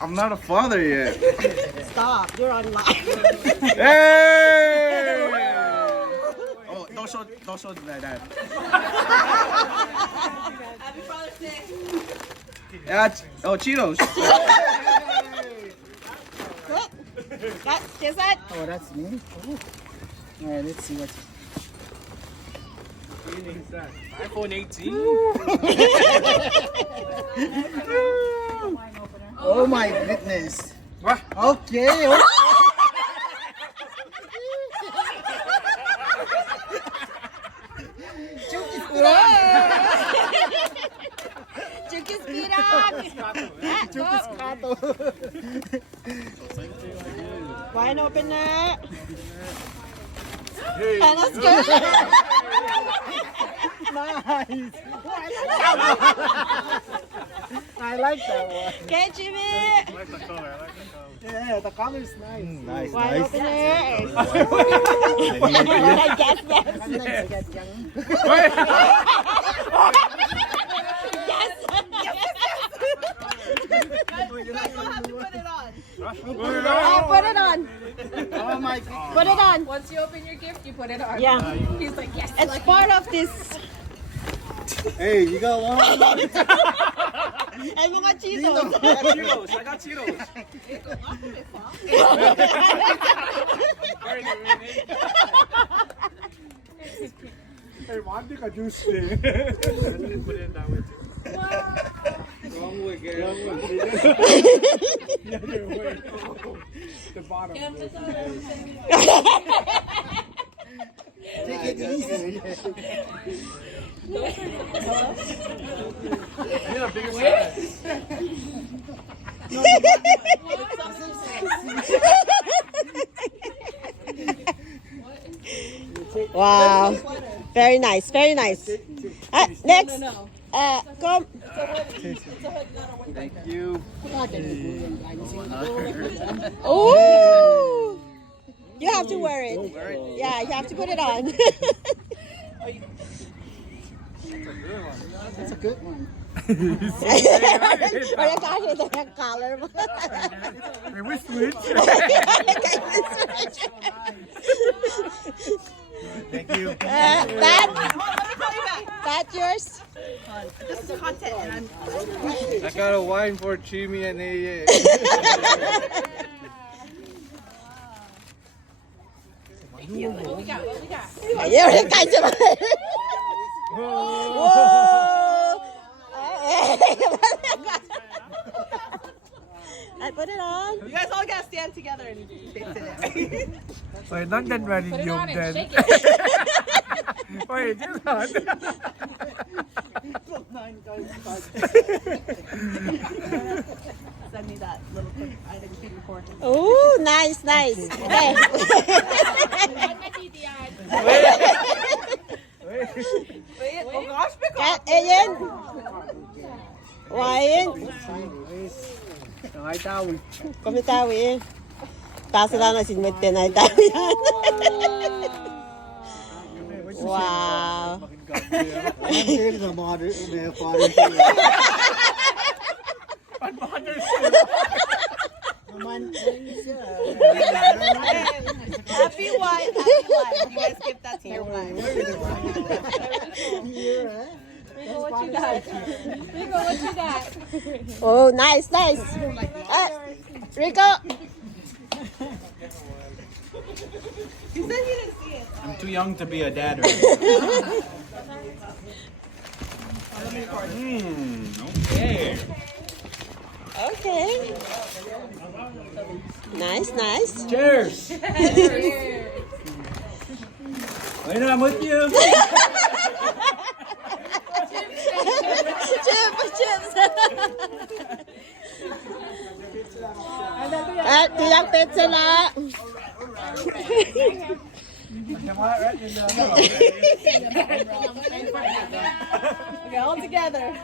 I'm not a father yet. Stop, you're on live. Hey! Oh, don't show it like that. Happy Father's Day. Yeah, oh, Cheetos. Kiss it. Oh, that's me. Ooh. All right, let's see what's. iPhone 18. Oh my goodness. What? Okay. Chukis pirang. Wine opener. And that's good. Nice. I like that one. Okay, Jimmy. I like the color. Yeah, the color is nice. Nice, Wine nice. opener. I guess yes. Wait. Yes. You guys will have to put it on. Put it Oh, on. put it on. Oh my god. Put it on. Once you open your gift, you put it on. Yeah. He's like, yes. It's part of this. Hey, you got one? Ay, mga Cheetos. I got Cheetos. I got Cheetos. Hey, Monty ka juice eh. Put it that way too. Wrong way, girl. The other way. The bottom. Take it easy. I need a bigger size. Wow. Very nice. Very nice. Next. Come. Thank you. Oh. You have to wear it. Yeah, you have to put it on. That's a good one. Wala ka ito yung color mo. Hey, we switch. Thank you. That's yours? This is content, and I got a wine for Chimmy and Eye. what we got? What we got? Ayun, yung kain siya. Whoa! I put it on. You guys all gotta stand together and face it. Wait, don't get ready, Put it you on and then. shake it. Wait, just on. Send me that little clip. I didn't think before. Oh, nice, nice. Okay. Wait, oh gosh, pick up. Ayan. Wine. Ay, tawi. Kumitawi. Taas na na sin mitten ay tawi yan. Wow. I'm here to the mother in the father. Happy wife, happy wife. You guys give that to your wife. Rico, what you got? Rico, what you got? Oh, nice, nice. Rico. He said he didn't see it. I'm too young to be a dad. Okay. Okay. Nice, nice. Cheers. Wait, I'm with you. Chips. Tiyang pet sila. Okay, all together.